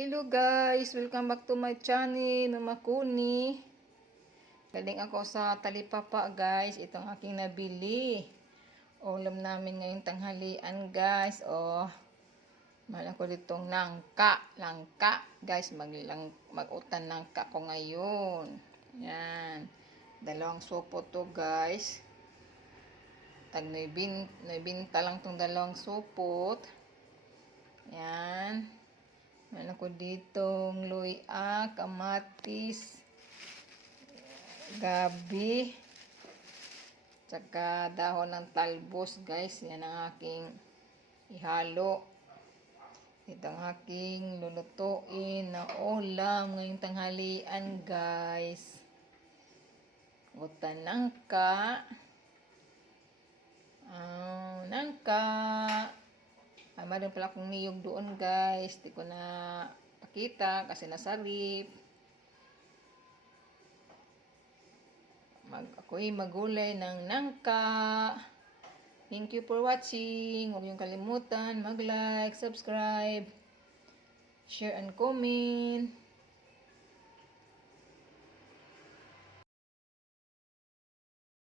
Hello guys, welcome back to my channel, Mama Kuni. Galing ako sa talipapa guys, itong aking nabili. Ulam namin ngayong tanghalian guys, oh. Mahal ko ditong nangka, langka. Guys, mag mag-utan nangka ko ngayon. Yan. Dalawang sopo to guys. Tag noybin, noybinta lang tong dalawang supot. Yan. Meron ko ditong luya, kamatis, gabi, tsaka dahon ng talbos, guys. Yan ang aking ihalo. Ito ang aking lulutuin na ulam ngayong tanghalian, guys. Utan nangka. Ah, nangka. Ay, meron pala akong niyog doon, guys. Di ko na pakita kasi nasarip. Mag, ako'y magulay ng nangka. Thank you for watching. Huwag niyong kalimutan mag-like, subscribe, share, and comment.